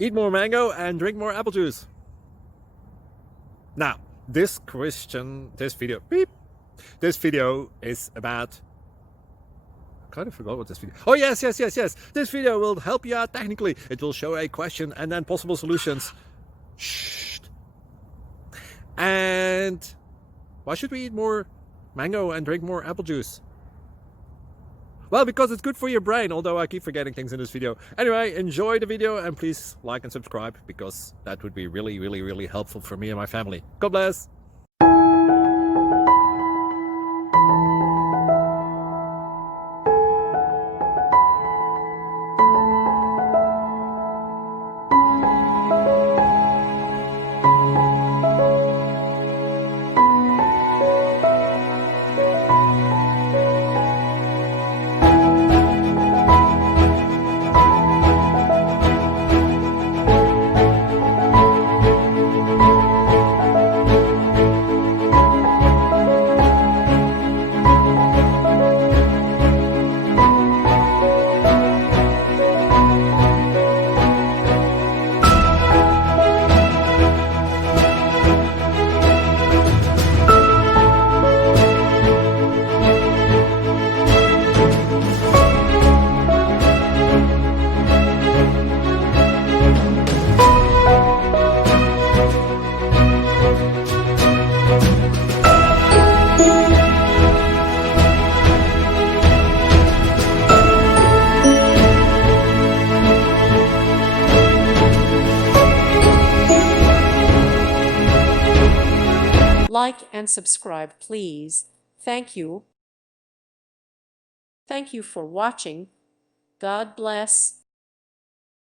Eat more mango and drink more apple juice. Now, this video is about, I kind of forgot what this video. Oh, yes. This video will help you out technically. It will show a question and then possible solutions. Shh. And why should we eat more mango and drink more apple juice? Well, because it's good for your brain, although I keep forgetting things in this video. Anyway, enjoy the video and please like and subscribe, because that would be really helpful for me and my family. God bless! Like and subscribe, please. Thank you. Thank you for watching. God bless.